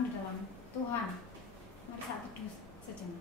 tenang di dalam Tuhan. Mari saat teduh sejenak.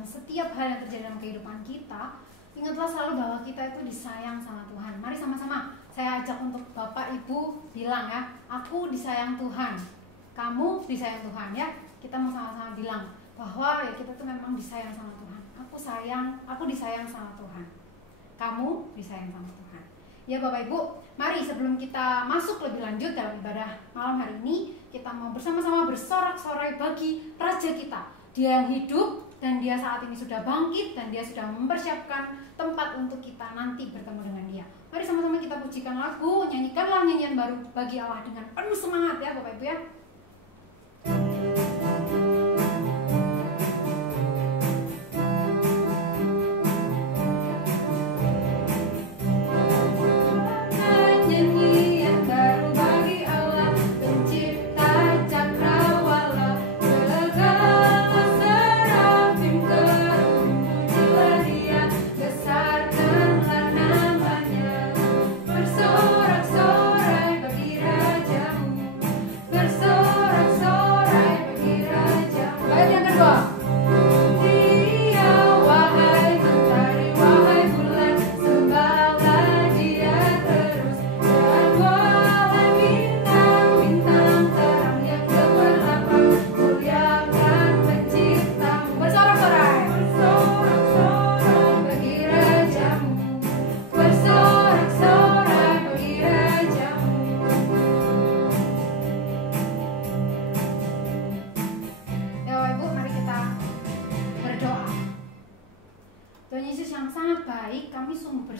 Setiap hal yang terjadi dalam kehidupan kita, ingatlah selalu bahwa kita itu disayang sama Tuhan. Mari sama-sama saya ajak untuk Bapak Ibu bilang ya, aku disayang Tuhan, kamu disayang Tuhan ya. Kita mau sama-sama bilang bahwa ya kita tuh memang disayang sama Tuhan. Aku disayang sama Tuhan, kamu disayang sama Tuhan. Ya Bapak Ibu, mari sebelum kita masuk lebih lanjut dalam ibadah malam hari ini, kita mau bersama-sama bersorak-sorai bagi Raja kita. Dia yang hidup dan dia saat ini sudah bangkit dan dia sudah mempersiapkan tempat untuk kita nanti bertemu dengan dia. Mari sama-sama kita pujikan lagu, nyanyikanlah nyanyian baru bagi Allah dengan penuh semangat ya Bapak Ibu ya.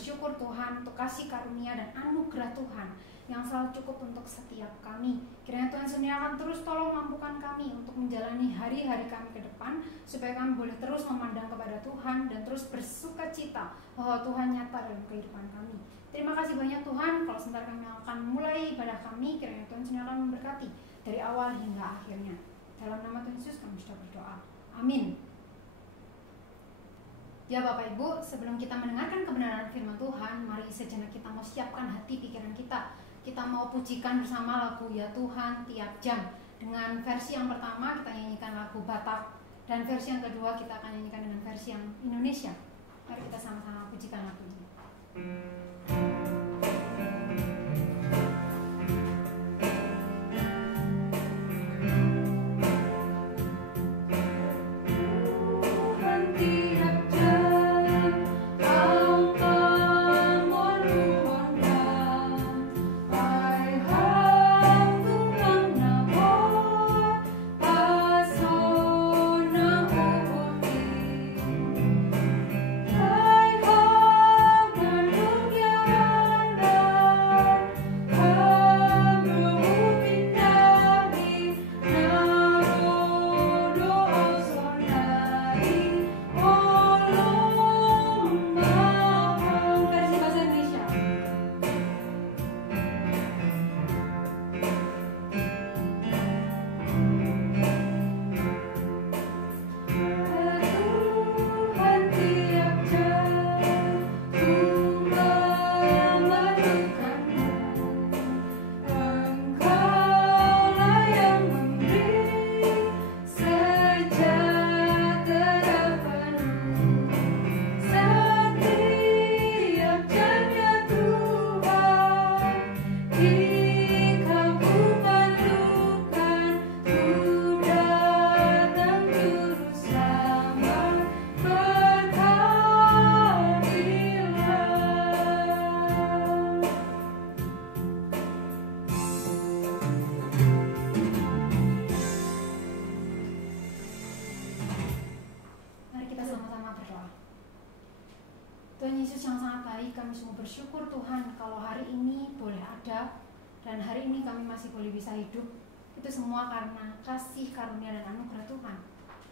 Bersyukur Tuhan untuk kasih karunia dan anugerah Tuhan yang selalu cukup untuk setiap kami. Kiranya Tuhan sendiri akan terus tolong mampukan kami untuk menjalani hari-hari kami ke depan, supaya kami boleh terus memandang kepada Tuhan dan terus bersuka cita bahwa Tuhan nyata dalam kehidupan kami. Terima kasih banyak Tuhan. Kalau sebentar kami akan mulai ibadah kami, kiranya Tuhan sendiri akan memberkati dari awal hingga akhirnya. Dalam nama Tuhan Yesus kami sudah berdoa. Amin. Ya Bapak Ibu, sebelum kita mendengarkan kebenaran firman Tuhan, mari sejenak kita mau siapkan hati pikiran kita. Kita mau pujikan bersama lagu Ya Tuhan Tiap Jam. Dengan versi yang pertama kita nyanyikan lagu Batak, dan versi yang kedua kita akan nyanyikan dengan versi yang Indonesia. Mari kita sama-sama pujikan lagu ini. Yeah. Tuhan Yesus yang sangat baik, kami sungguh bersyukur Tuhan kalau hari ini boleh ada dan hari ini kami masih boleh bisa hidup. Itu semua karena kasih karunia dan anugerah Tuhan.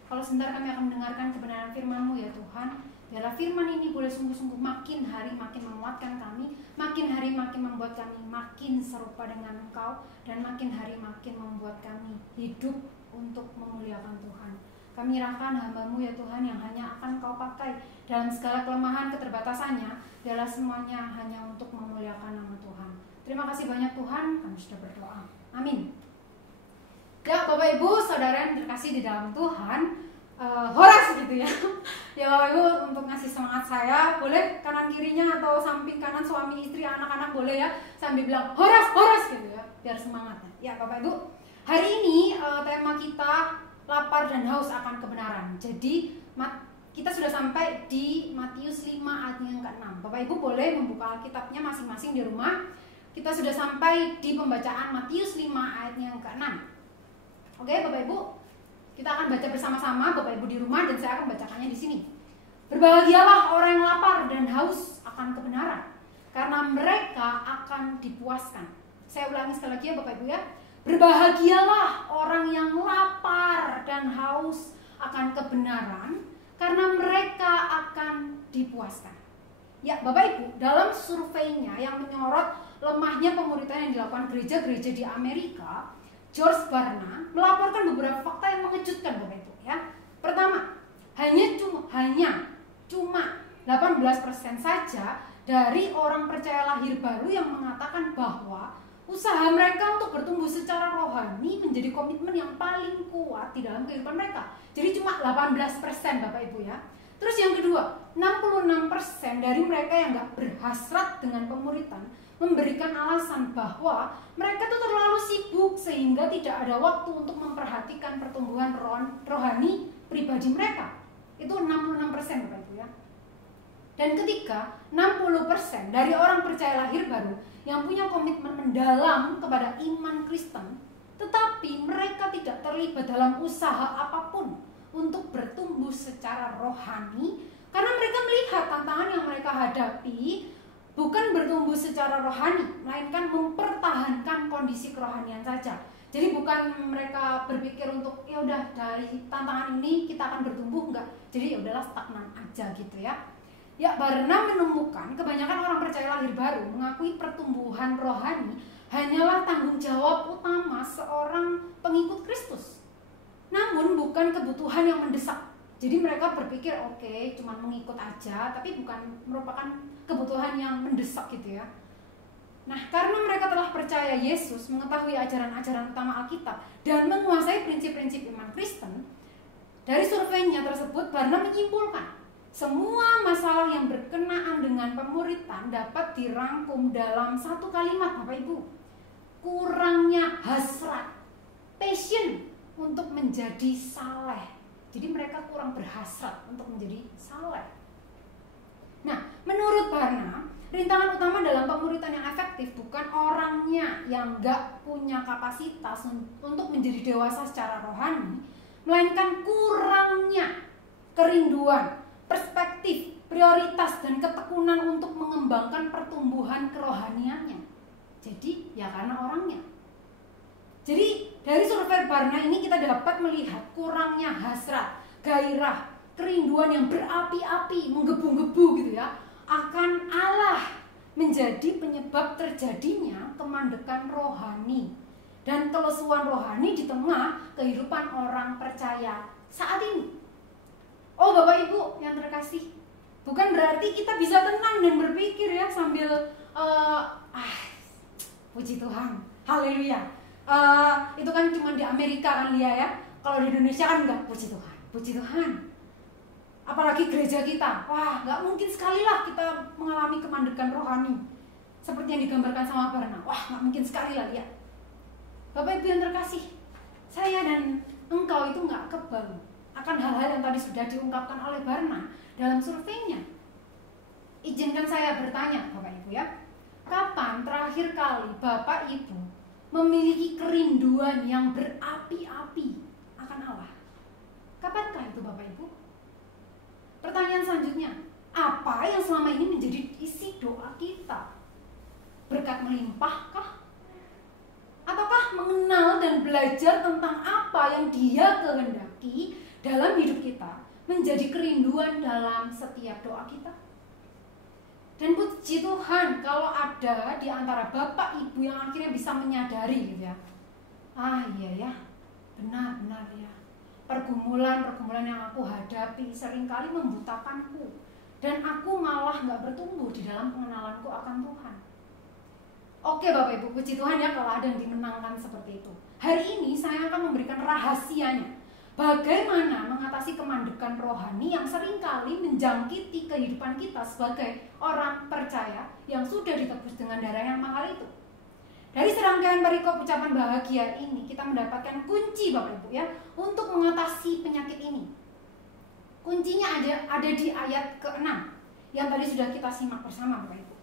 Kalau sebentar kami akan mendengarkan kebenaran firman-Mu ya Tuhan, biarlah firman ini boleh sungguh-sungguh makin hari makin menguatkan kami, makin hari makin membuat kami makin serupa dengan Engkau, dan makin hari makin membuat kami hidup untuk memuliakan Tuhan. Kami nyerahkan hamba-Mu ya Tuhan yang hanya akan Kau pakai dalam segala kelemahan keterbatasannya, biarlah semuanya hanya untuk memuliakan nama Tuhan. Terima kasih banyak Tuhan, kami sudah berdoa. Amin. Ya Bapak Ibu, saudara yang terkasih di dalam Tuhan, horas gitu ya. Ya Bapak Ibu, untuk ngasih semangat saya, boleh kanan kirinya atau samping kanan suami istri anak-anak boleh ya, sambil bilang horas horas gitu ya, biar semangat. Ya Bapak Ibu, hari ini tema kita lapar dan haus akan kebenaran. Jadi kita sudah sampai di Matius 5 ayat yang ke-6. Bapak Ibu boleh membuka Alkitabnya masing-masing di rumah. Kita sudah sampai di pembacaan Matius 5 ayat yang ke-6. Oke Bapak Ibu, kita akan baca bersama-sama, Bapak Ibu di rumah, dan saya akan bacakannya di sini. Berbahagialah orang yang lapar dan haus akan kebenaran, karena mereka akan dipuaskan. Saya ulangi sekali lagi ya Bapak Ibu ya. Berbahagialah orang yang lapar dan haus akan kebenaran, karena mereka akan dipuaskan. Ya Bapak Ibu, dalam surveinya yang menyorot lemahnya pemuritan yang dilakukan gereja-gereja di Amerika, George Barna melaporkan beberapa fakta yang mengejutkan Bapak Ibu ya. Pertama, hanya cuma 18% saja dari orang percaya lahir baru yang mengatakan bahwa usaha mereka untuk bertumbuh secara rohani menjadi komitmen yang paling kuat di dalam kehidupan mereka. Jadi cuma 18% Bapak Ibu ya. Terus yang kedua, 66% dari mereka yang gak berhasrat dengan pemuritan memberikan alasan bahwa mereka tuh terlalu sibuk sehingga tidak ada waktu untuk memperhatikan pertumbuhan rohani pribadi mereka. Itu 66% Bapak Ibu ya. Dan ketiga, 60% dari orang percaya lahir baru yang punya komitmen mendalam kepada iman Kristen, tetapi mereka tidak terlibat dalam usaha apapun untuk bertumbuh secara rohani, karena mereka melihat tantangan yang mereka hadapi bukan bertumbuh secara rohani, melainkan mempertahankan kondisi kerohanian saja. Jadi bukan mereka berpikir untuk ya udah dari tantangan ini kita akan bertumbuh, enggak. Jadi ya udahlah stagnan aja gitu ya. Ya, Barna menemukan kebanyakan orang percaya lahir baru mengakui pertumbuhan rohani hanyalah tanggung jawab utama seorang pengikut Kristus. Namun bukan kebutuhan yang mendesak. Jadi mereka berpikir oke, cuma mengikut aja, tapi bukan merupakan kebutuhan yang mendesak gitu ya. Nah, karena mereka telah percaya Yesus, mengetahui ajaran-ajaran utama Alkitab, dan menguasai prinsip-prinsip iman Kristen, dari surveinya tersebut Barna menyimpulkan semua masalah yang berkenaan dengan pemuritan dapat dirangkum dalam satu kalimat Bapak Ibu. Kurangnya hasrat, passion untuk menjadi saleh. Jadi mereka kurang berhasrat untuk menjadi saleh. Nah, menurut Barna, rintangan utama dalam pemuritan yang efektif bukan orangnya yang gak punya kapasitas untuk menjadi dewasa secara rohani, melainkan kurangnya kerinduan, perspektif, prioritas, dan ketekunan untuk mengembangkan pertumbuhan kerohaniannya. Jadi ya karena orangnya. Jadi dari survei Barna ini kita dapat melihat kurangnya hasrat, gairah, kerinduan yang berapi-api, menggebu-gebu gitu ya, akan Allah menjadi penyebab terjadinya kemandekan rohani dan kelesuan rohani di tengah kehidupan orang percaya saat ini. Oh Bapak Ibu yang terkasih, bukan berarti kita bisa tenang dan berpikir ya sambil puji Tuhan, haleluya. Itu kan cuma di Amerika kan Lia ya. Kalau di Indonesia kan enggak, puji Tuhan, puji Tuhan. Apalagi gereja kita, wah nggak mungkin sekali lah kita mengalami kemandekan rohani seperti yang digambarkan sama Barna. Wah nggak mungkin sekali lah Lia. Bapak Ibu yang terkasih, saya dan engkau itu nggak kebal akan hal-hal yang tadi sudah diungkapkan oleh Barna dalam surveinya. Izinkan saya bertanya Bapak Ibu ya, kapan terakhir kali Bapak Ibu memiliki kerinduan yang berapi-api akan Allah? Kapankah itu Bapak Ibu? Pertanyaan selanjutnya, apa yang selama ini menjadi isi doa kita? Berkat melimpahkah? Ataukah mengenal dan belajar tentang apa yang Dia kehendaki dalam hidup kita menjadi kerinduan dalam setiap doa kita? Dan puji Tuhan kalau ada di antara bapak ibu yang akhirnya bisa menyadari gitu ya. Iya ya, benar ya. Pergumulan yang aku hadapi seringkali membutakanku. Dan aku malah gak bertumbuh di dalam pengenalanku akan Tuhan. Oke Bapak Ibu, puji Tuhan ya kalau ada yang dimenangkan seperti itu. Hari ini saya akan memberikan rahasianya. Bagaimana mengatasi kemandekan rohani yang seringkali menjangkiti kehidupan kita sebagai orang percaya yang sudah ditebus dengan darah yang mahal itu. Dari serangkaian perikop ucapan bahagia ini kita mendapatkan kunci Bapak Ibu ya untuk mengatasi penyakit ini. Kuncinya ada di ayat ke-6 yang tadi sudah kita simak bersama Bapak Ibu.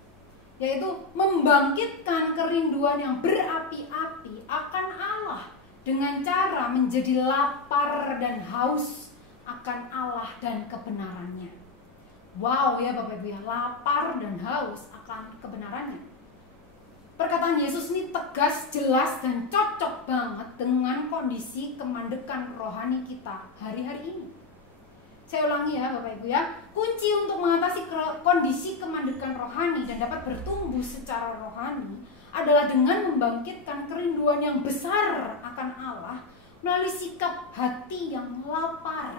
Yaitu membangkitkan kerinduan yang berapi-api akan Allah dengan cara menjadi lapar dan haus akan Allah dan kebenarannya. Wow ya Bapak Ibu ya, lapar dan haus akan kebenarannya. Perkataan Yesus ini tegas, jelas, dan cocok banget dengan kondisi kemandekan rohani kita hari-hari ini. Saya ulangi ya Bapak Ibu ya, kunci untuk mengatasi kondisi kemandekan rohani dan dapat bertumbuh secara rohani adalah dengan membangkitkan kerinduan yang besar akan Allah melalui sikap hati yang lapar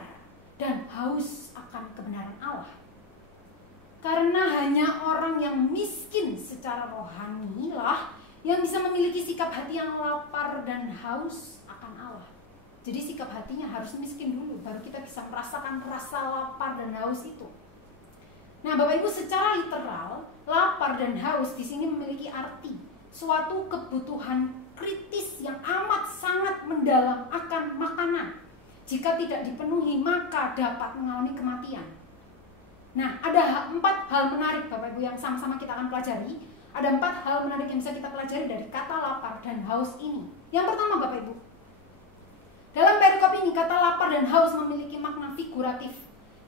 dan haus akan kebenaran Allah. Karena hanya orang yang miskin secara rohani lah yang bisa memiliki sikap hati yang lapar dan haus akan Allah. Jadi sikap hatinya harus miskin dulu, baru kita bisa merasakan rasa lapar dan haus itu. Nah Bapak Ibu, secara literal, lapar dan haus di sini memiliki arti suatu kebutuhan kritis yang amat sangat mendalam akan makanan. Jika tidak dipenuhi maka dapat mengalami kematian. Nah, ada 4 hal menarik Bapak Ibu yang sama-sama kita akan pelajari. Ada 4 hal menarik yang bisa kita pelajari dari kata lapar dan haus ini. Yang pertama Bapak Ibu, dalam perikop ini kata lapar dan haus memiliki makna figuratif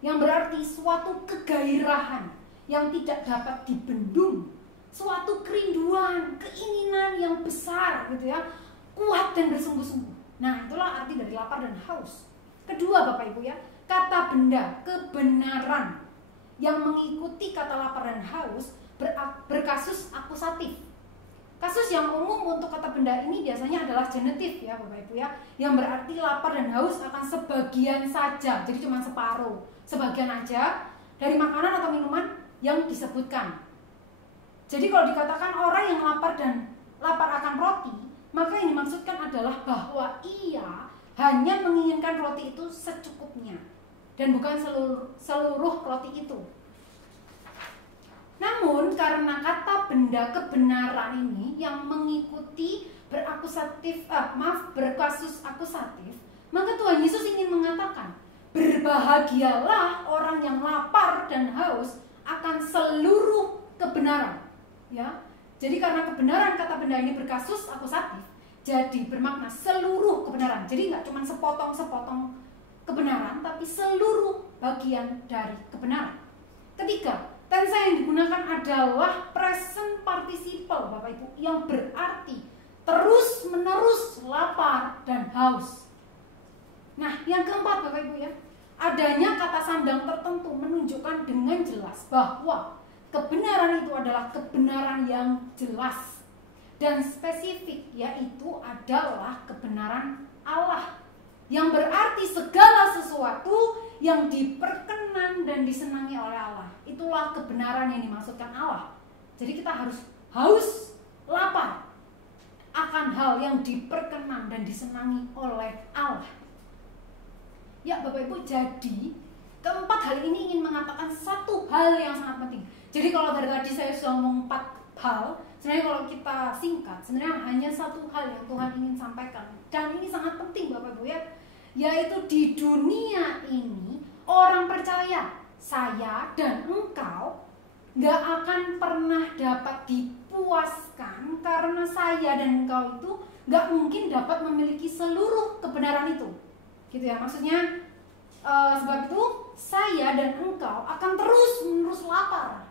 yang berarti suatu kegairahan yang tidak dapat dibendung, suatu kerinduan, keinginan yang besar gitu ya, kuat dan bersungguh-sungguh. Nah, itulah arti dari lapar dan haus. Kedua Bapak Ibu ya, kata benda, kebenaran yang mengikuti kata lapar dan haus berkasus akusatif. Kasus yang umum untuk kata benda ini biasanya adalah genetif ya Bapak Ibu ya, yang berarti lapar dan haus akan sebagian saja, jadi cuma separuh, sebagian aja dari makanan atau minuman yang disebutkan. Jadi kalau dikatakan orang yang lapar akan roti, maka yang dimaksudkan adalah bahwa ia hanya menginginkan roti itu secukupnya dan bukan seluruh roti itu. Namun karena kata benda kebenaran ini yang mengikuti berkasus akusatif, maka Tuhan Yesus ingin mengatakan, berbahagialah orang yang lapar dan haus akan seluruh kebenaran. Ya, jadi karena kebenaran kata benda ini berkasus akusatif, jadi bermakna seluruh kebenaran. Jadi nggak cuma sepotong-sepotong kebenaran, tapi seluruh bagian dari kebenaran. Ketiga, tensa yang digunakan adalah present participle Bapak Ibu, yang berarti terus-menerus lapar dan haus. Nah, yang keempat Bapak Ibu ya, adanya kata sandang tertentu menunjukkan dengan jelas bahwa kebenaran itu adalah kebenaran yang jelas dan spesifik, yaitu adalah kebenaran Allah, yang berarti segala sesuatu yang diperkenan dan disenangi oleh Allah. Itulah kebenaran yang dimaksudkan Allah. Jadi kita harus haus, lapar akan hal yang diperkenan dan disenangi oleh Allah. Ya Bapak Ibu, jadi keempat hal ini ingin mengatakan satu hal yang sangat penting. Jadi kalau dari tadi saya sudah ngomong 4 hal, sebenarnya kalau kita singkat, sebenarnya hanya satu hal yang Tuhan ingin sampaikan. Dan ini sangat penting Bapak Ibu ya, yaitu di dunia ini orang percaya, saya dan engkau gak akan pernah dapat dipuaskan karena saya dan engkau itu gak mungkin dapat memiliki seluruh kebenaran itu. Gitu ya, maksudnya sebab itu saya saya dan engkau akan terus-menerus lapar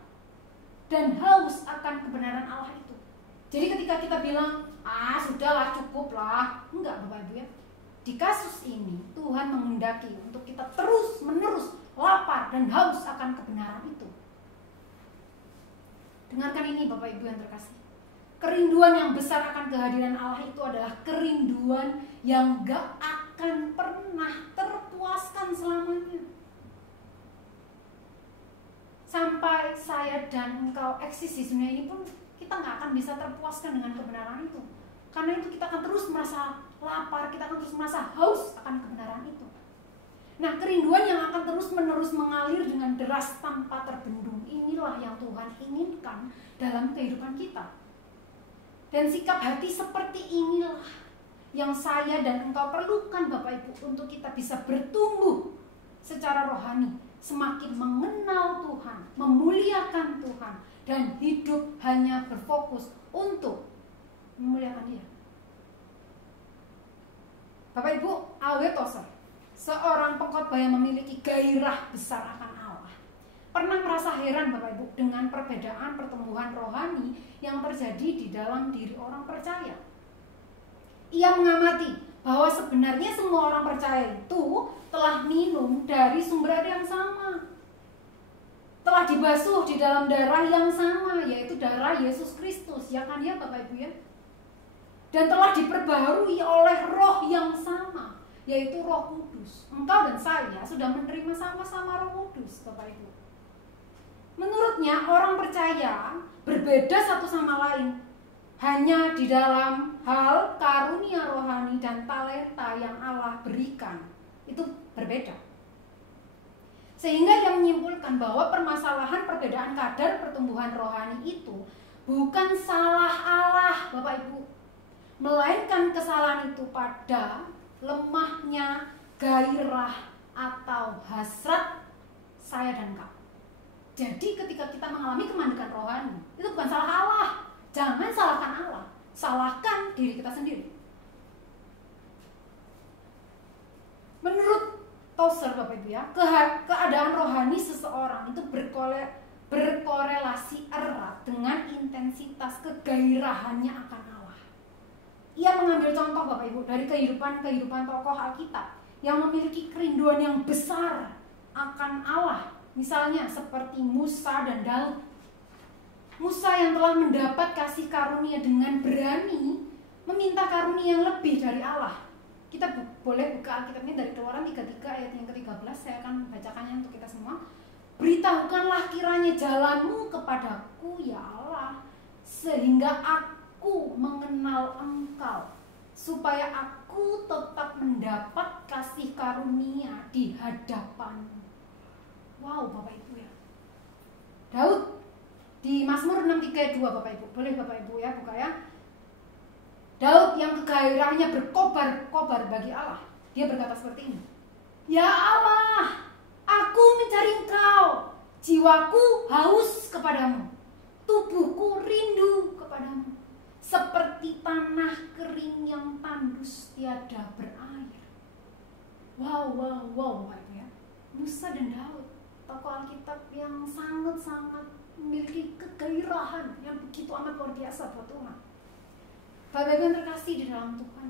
dan haus akan kebenaran Allah itu. Jadi ketika kita bilang, sudahlah, cukuplah, enggak Bapak Ibu ya. Di kasus ini Tuhan menghendaki untuk kita terus-menerus lapar dan haus akan kebenaran itu. Dengarkan ini Bapak Ibu yang terkasih. Kerinduan yang besar akan kehadiran Allah itu adalah kerinduan yang gak akan pernah terpuaskan selamanya. Sampai saya dan engkau eksis di dunia ini pun kita gak akan bisa terpuaskan dengan kebenaran itu. Karena itu kita akan terus merasa lapar, kita akan terus merasa haus akan kebenaran itu. Nah, kerinduan yang akan terus-menerus mengalir dengan deras tanpa terbendung, inilah yang Tuhan inginkan dalam kehidupan kita. Dan sikap hati seperti inilah yang saya dan engkau perlukan Bapak Ibu untuk kita bisa bertumbuh secara rohani, semakin mengenal Tuhan, memuliakan Tuhan, dan hidup hanya berfokus untuk memuliakan Dia. Bapak Ibu, A.W. Tozer, seorang pengkhotbah yang memiliki gairah besar akan Allah, pernah merasa heran Bapak Ibu dengan perbedaan pertumbuhan rohani yang terjadi di dalam diri orang percaya. Ia mengamati bahwa sebenarnya semua orang percaya itu telah minum dari sumber air yang sama, telah dibasuh di dalam darah yang sama, yaitu darah Yesus Kristus, ya kan ya Bapak Ibu ya? Dan telah diperbaharui oleh roh yang sama, yaitu Roh Kudus. Engkau dan saya sudah menerima sama-sama Roh Kudus Bapak Ibu. Menurutnya orang percaya berbeda satu sama lain hanya di dalam hal karunia rohani dan talenta yang Allah berikan. Itu berbeda. Sehingga ia menyimpulkan bahwa permasalahan perbedaan kadar pertumbuhan rohani itu bukan salah Allah Bapak Ibu, melainkan kesalahan itu pada lemahnya gairah atau hasrat saya dan kau. Jadi ketika kita mengalami kemandikan rohani, itu bukan salah Allah. Jangan salahkan Allah, salahkan diri kita sendiri. Menurut Tozer Bapak Ibu ya, keadaan rohani seseorang itu berkorelasi erat dengan intensitas kegairahannya akan Allah. Ia mengambil contoh Bapak Ibu dari kehidupan tokoh Alkitab yang memiliki kerinduan yang besar akan Allah. Misalnya seperti Musa dan Daud. Musa yang telah mendapat kasih karunia dengan berani meminta karunia yang lebih dari Allah. Kita boleh buka Alkitabnya dari Keluaran 33 ayat yang ke-13. Saya akan bacakannya untuk kita semua. Beritahukanlah kiranya jalanmu kepadaku ya Allah, sehingga aku mengenal Engkau, supaya aku tetap mendapat kasih karunia di hadapan-Mu. Wow Bapak Ibu ya. Daud di Mazmur 63:2 Bapak Ibu. Boleh Bapak Ibu ya buka ya. Daud yang kegairahnya berkobar-kobar bagi Allah. Dia berkata seperti ini. Ya Allah, aku mencari Engkau. Jiwaku haus kepadamu. Tubuhku rindu kepadamu. Seperti tanah kering yang tandus tiada berair. Wow Bapak Ibu ya. Musa dan Daud, tokoh Alkitab yang sangat-sangat memiliki kegairahan yang begitu amat luar biasa buat Tuhan. Bapak Ibu yang terkasih di dalam Tuhan,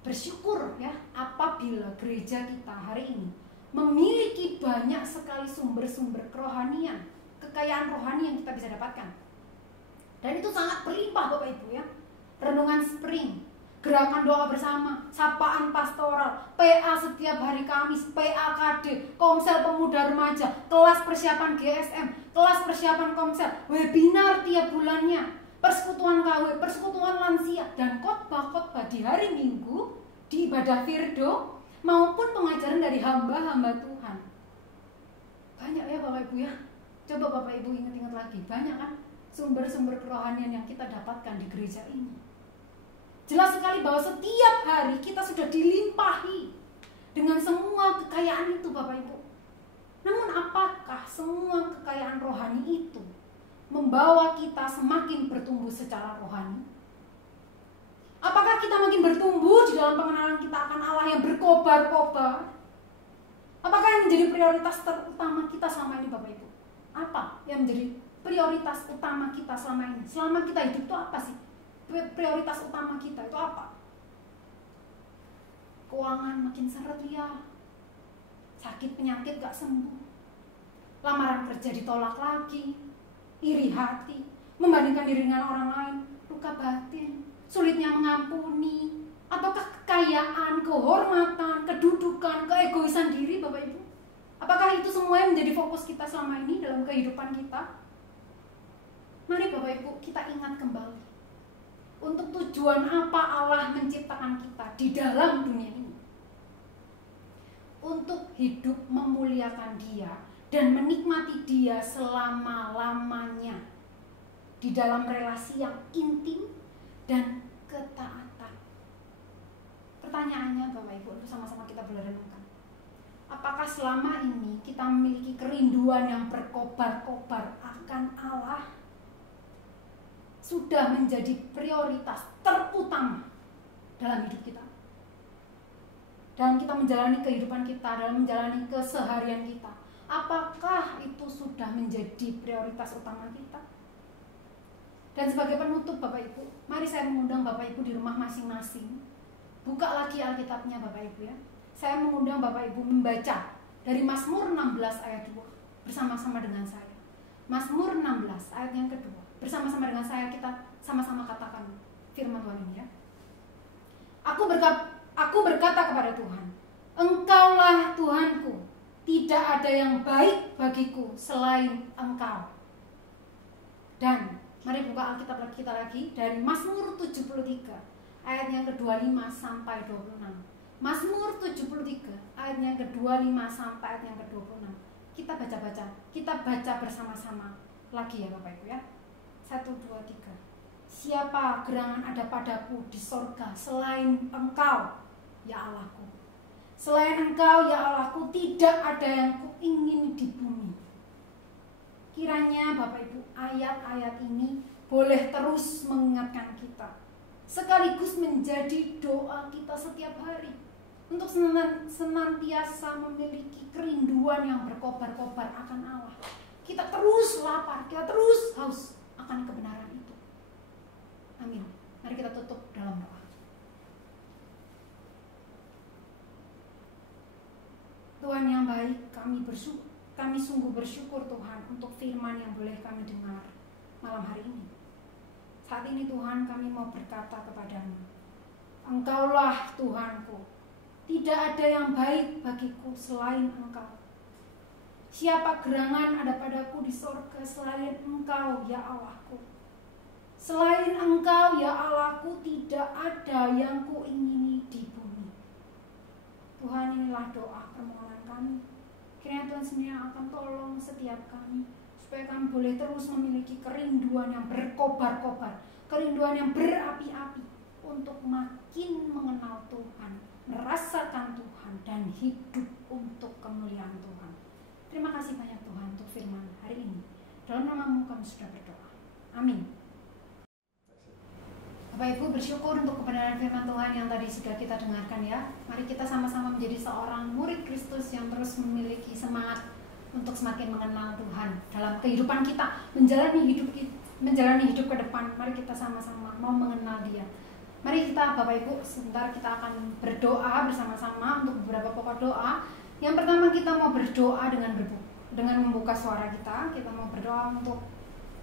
bersyukur ya apabila gereja kita hari ini memiliki banyak sekali sumber-sumber kerohanian, kekayaan rohani yang kita bisa dapatkan. Dan itu sangat berlimpah Bapak Ibu ya. Renungan spring, gerakan doa bersama, sapaan pastoral, PA setiap hari Kamis, PAKD, komsel pemuda remaja, kelas persiapan GSM, kelas persiapan komsel, webinar tiap bulannya, persekutuan KW, persekutuan lansia, dan khotbah-khotbah di hari Minggu, di ibadah Firdo, maupun pengajaran dari hamba-hamba Tuhan. Banyak ya Bapak Ibu ya. Coba Bapak Ibu ingat-ingat lagi, banyak kan sumber-sumber kerohanian yang kita dapatkan di gereja ini. Jelas sekali bahwa setiap hari kita sudah dilimpahi dengan semua kekayaan itu Bapak Ibu. Namun apakah semua kekayaan rohani itu membawa kita semakin bertumbuh secara rohani? Apakah kita makin bertumbuh di dalam pengenalan kita akan Allah yang berkobar-kobar? Apakah yang menjadi prioritas terutama kita selama ini Bapak Ibu? Apa yang menjadi prioritas utama kita selama ini? Selama kita hidup itu apa sih? Prioritas utama kita itu apa? Keuangan makin seret ya, sakit penyakit gak sembuh, lamaran kerja ditolak lagi, iri hati, membandingkan diri dengan orang lain, luka batin, sulitnya mengampuni, ataukah kekayaan, kehormatan, kedudukan, keegoisan diri Bapak Ibu? Apakah itu semua yang menjadi fokus kita selama ini dalam kehidupan kita? Mari Bapak Ibu kita ingat kembali, untuk tujuan apa Allah menciptakan kita di dalam dunia ini? Untuk hidup memuliakan Dia dan menikmati Dia selama-lamanya di dalam relasi yang intim dan ketaatan. Pertanyaannya Bapak Ibu, sama-sama kita boleh renungkan. Apakah selama ini kita memiliki kerinduan yang berkobar-kobar akan Allah? Sudah menjadi prioritas terutama dalam hidup kita, dalam kita menjalani kehidupan kita, dalam menjalani keseharian kita. Apakah itu sudah menjadi prioritas utama kita? Dan sebagai penutup Bapak Ibu, mari saya mengundang Bapak Ibu di rumah masing-masing, buka lagi Alkitabnya Bapak Ibu ya. Saya mengundang Bapak Ibu membaca dari Mazmur 16 ayat 2 bersama-sama dengan saya. Mazmur 16 ayat yang kedua. Bersama-sama dengan saya kita sama-sama katakan firman Tuhan ini ya. Aku berkata kepada Tuhan, Engkaulah Tuhanku, tidak ada yang baik bagiku selain Engkau. Dan mari buka Alkitab kita lagi dari Mazmur 73 ayat yang ke-25 sampai 26. Mazmur 73 ayat yang ke-25 sampai ayat yang ke-26. Kita baca bersama-sama lagi ya Bapak Ibu ya. 1, 2, 3. Siapa gerangan ada padaku di sorga selain Engkau, ya Allahku? Selain Engkau, ya Allahku, tidak ada yang kuingin di bumi. Kiranya Bapak Ibu, ayat-ayat ini boleh terus mengingatkan kita, sekaligus menjadi doa kita setiap hari, untuk senantiasa memiliki kerinduan yang berkobar-kobar akan Allah. Kita terus lapar, kita terus haus akan kebenaran itu. Amin. Mari kita tutup dalam doa. Tuhan yang baik, kami sungguh bersyukur Tuhan untuk firman yang boleh kami dengar malam hari ini. Saat ini Tuhan kami mau berkata kepadamu, Engkaulah Tuhanku, tidak ada yang baik bagiku selain Engkau. Siapa gerangan ada padaku di sorga selain Engkau, ya Allahku? Selain Engkau, ya Allahku, tidak ada yang kuingini di bumi. Tuhan, inilah doa permohonan kami. Kiranya Tuhan sendiri akan tolong setiap kami, supaya kami boleh terus memiliki kerinduan yang berkobar-kobar, kerinduan yang berapi-api, untuk makin mengenal Tuhan, merasakan Tuhan, dan hidup untuk kemuliaan Tuhan. Terima kasih banyak Tuhan untuk firman hari ini. Dalam nama-Mu kami sudah berdoa. Amin. Bapak Ibu bersyukur untuk kebenaran firman Tuhan yang tadi sudah kita dengarkan ya. Mari kita sama-sama menjadi seorang murid Kristus yang terus memiliki semangat untuk semakin mengenal Tuhan dalam kehidupan kita, menjalani hidup ke depan. Mari kita sama-sama mau mengenal Dia. Mari kita Bapak Ibu sebentar kita akan berdoa bersama-sama untuk beberapa pokok doa. Yang pertama kita mau berdoa dengan membuka suara kita. Kita mau berdoa untuk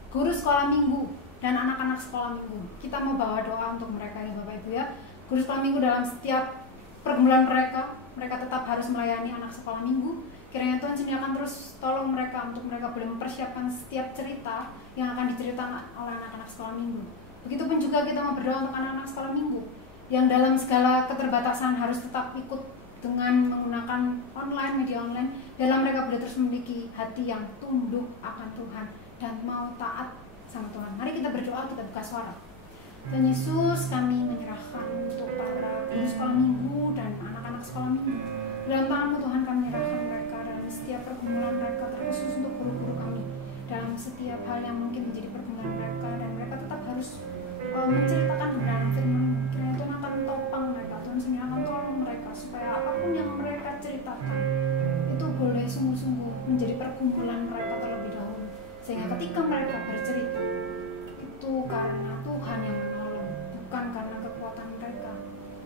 guru sekolah minggu dan anak-anak sekolah minggu. Kita mau bawa doa untuk mereka ya Bapak Ibu ya. Guru sekolah minggu dalam setiap pergumulan mereka tetap harus melayani anak sekolah minggu. Kiranya Tuhan sendiri akan terus tolong mereka untuk mereka boleh mempersiapkan setiap cerita yang akan diceritakan oleh anak-anak sekolah minggu. Begitupun juga kita mau berdoa untuk anak-anak sekolah minggu yang dalam segala keterbatasan harus tetap ikut dengan menggunakan media online, dalam mereka boleh terus memiliki hati yang tunduk akan Tuhan dan mau taat sama Tuhan. Mari kita berdoa, kita buka suara. Tuhan Yesus, kami menyerahkan untuk para guru sekolah minggu dan anak-anak sekolah minggu. Dalam tangan-Mu Tuhan, kami menyerahkan mereka dalam setiap pergumulan mereka, terkhusus untuk guru-guru kami, dalam setiap hal yang mungkin menjadi pergumulan mereka, dan mereka tetap harus menceritakan kebenaran firman. Kiranya Tuhan akan topang mereka, Tuhan sendiri akan tolong mereka supaya apapun yang mereka ceritakan itu ketika mereka bercerita itu karena Tuhan yang menolong, bukan karena kekuatan mereka.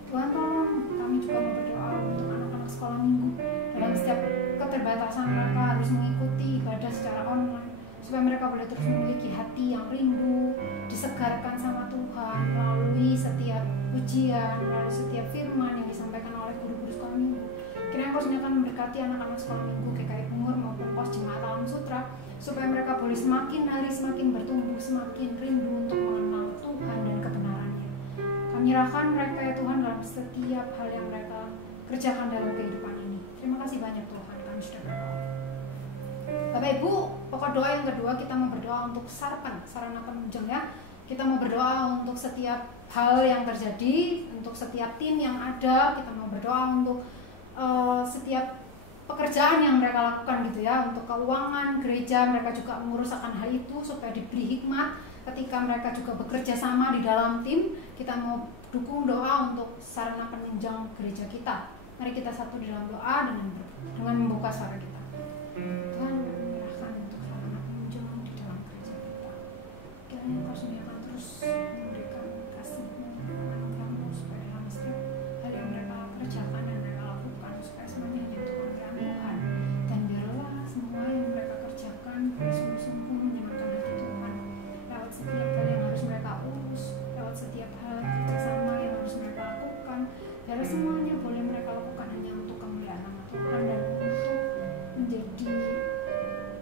Tuhan tolong kami juga mau berdoa untuk anak-anak sekolah minggu dalam setiap keterbatasan mereka harus mengikuti ibadah secara online, supaya mereka boleh terus memiliki hati yang rindu, disegarkan sama Tuhan melalui setiap ujian, melalui setiap firman yang disampaikan oleh guru-guru sekolah minggu. Kiranya Kau sendiri akan memberkati anak-anak sekolah minggu GKI Bungur maupun Pos Jemaat Alam Sutra, supaya mereka boleh semakin hari semakin bertumbuh, semakin rindu untuk mengenal Tuhan dan kebenarannya. Kami nyerahkan mereka ya Tuhan dalam setiap hal yang mereka kerjakan dalam kehidupan ini. Terima kasih banyak Tuhan, kami sudah berdoa. Bapak Ibu, pokok doa yang kedua kita mau berdoa untuk sarana penunjang ya. Kita mau berdoa untuk setiap hal yang terjadi, untuk setiap tim yang ada. Kita mau berdoa untuk setiap pekerjaan yang mereka lakukan gitu ya, untuk keuangan gereja. Mereka juga mengurus akan hal itu supaya diberi hikmat ketika mereka juga bekerja sama di dalam tim. Kita mau dukung doa untuk sarana penunjang gereja kita. Mari kita satu di dalam doa dengan membuka suara kita. Tuhan, menyerahkan untuk sarana penunjang di dalam gereja kita. Kiranya Kau sendiri akan terus memberikan kasih-Mu, anugerah-Mu supaya dalam setiap hal yang mereka kerjakan dan mereka lakukan, supaya semuanya hanya Tuhan yang Tuhan. Dan biarlah semua yang mereka kerjakan bersungguh-sungguh menyenangkan hati Tuhan. Lewat setiap hal yang harus mereka urus, lewat setiap hal kerjasama yang harus mereka lakukan, biarlah semuanya boleh mereka lakukan hanya untuk kemuliaan nama Tuhan dan untuk menjadi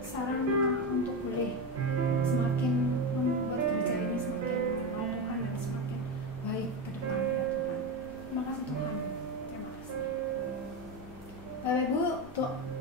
sarana untuk boleh semakin membuat gereja ini semakin mengenal Tuhan dan semakin baik ke depan ya Tuhan. Terima kasih Tuhan. Terima kasih. Bapak Ibu,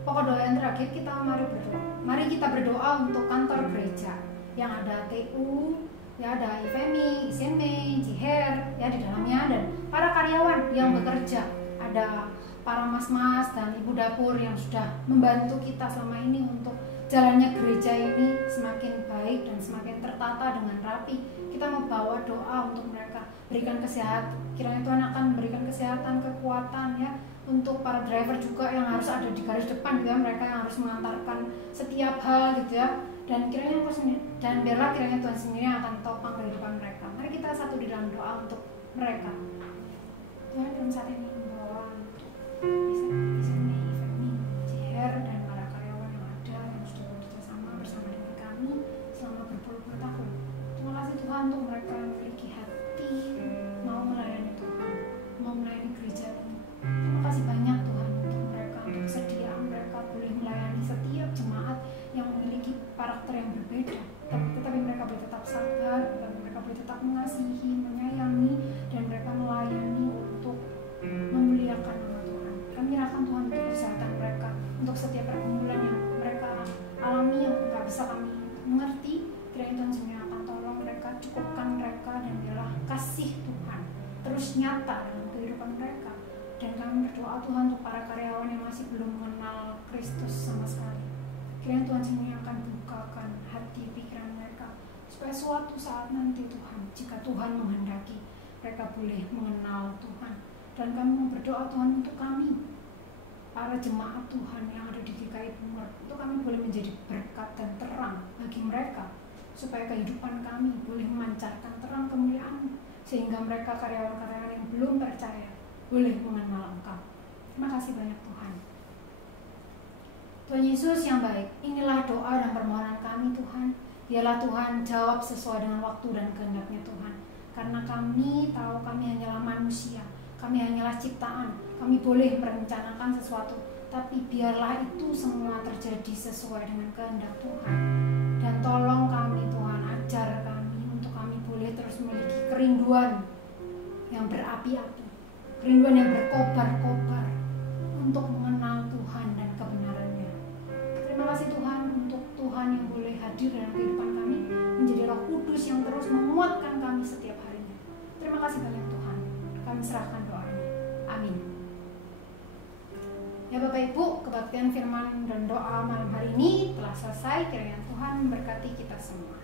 pokok doa yang terakhir kita mari berdoa. Mari kita berdoa untuk kantor gereja yang ada TU, ya ada IFEMI, ISNME, JIHER ya di dalamnya, dan para karyawan yang bekerja, ada para mas-mas dan ibu dapur yang sudah membantu kita selama ini untuk jalannya gereja ini semakin baik dan semakin tertata dengan rapi. Kita mau bawa doa untuk mereka, berikan kesehatan. Kiranya Tuhan akan memberikan kesehatan, kekuatan ya, untuk para driver juga yang harus ada di garis depan gitu ya, mereka yang harus mengantarkan setiap hal gitu ya. Dan kiranya biarlah kiranya Tuhan sendiri yang akan topang kehidupan mereka. Mari kita satu di dalam doa untuk mereka. Tuhan, dalam saat ini membawa ISNME, IFEMI, JIHER dan para karyawan yang ada yang sudah bekerja sama bersama dengan kami selama berpuluh-puluh tahun. Terima kasih Tuhan untuk mereka yang memiliki hati mau melayani Tuhan, mau melayani gereja ini. Terima kasih banyak Tuhan untuk mereka, untuk kesediaan mereka boleh melayani setiap jemaat yang memiliki karakter yang berbeda, tetapi mereka boleh tetap sabar, tetapi mereka boleh tetap mengasihi, menyayangi, dan mereka melayani untuk memuliakan nama Tuhan. Kami nyerahkan Tuhan untuk kesehatan mereka, untuk setiap pergumulan yang mereka alami yang tidak bisa kami mengerti. Kiranya Tuhan sendiri akan tolong mereka, cukupkan mereka, dan biarlah kasih Tuhan terus nyata dalam kehidupan mereka. Dan kami berdoa Tuhan untuk para karyawan yang masih belum mengenal Kristus sama sekali. Kiranya Tuhan sendiri akan bukakan hati pikiran mereka, supaya suatu saat nanti Tuhan, jika Tuhan menghendaki, mereka boleh mengenal Tuhan. Dan kami mau berdoa Tuhan untuk kami, para jemaat Tuhan yang ada di GKI Bungur, itu kami boleh menjadi berkat dan terang bagi mereka, supaya kehidupan kami boleh memancarkan terang kemuliaan, sehingga mereka karyawan-karyawan yang belum percaya boleh mengenal Engkau. Terima kasih banyak Tuhan. Tuhan Yesus yang baik, inilah doa dan permohonan kami Tuhan. Biarlah Tuhan jawab sesuai dengan waktu dan kehendak-Nya Tuhan. Karena kami tahu kami hanyalah manusia, kami hanyalah ciptaan, kami boleh merencanakan sesuatu, tapi biarlah itu semua terjadi sesuai dengan kehendak Tuhan. Dan tolong kami Tuhan, ajar kami untuk kami boleh terus memiliki kerinduan yang berapi-api, kerinduan yang berkobar-kobar untuk mengenal Tuhan dan kebenarannya. Terima kasih Tuhan untuk Tuhan yang boleh hadir dalam kehidupan kami, menjadi Roh Kudus yang terus menguatkan kami setiap harinya. Terima kasih banyak Tuhan. Kami serahkan doanya. Amin. Ya Bapak Ibu, kebaktian firman dan doa malam hari ini telah selesai. Kiranya Tuhan memberkati kita semua.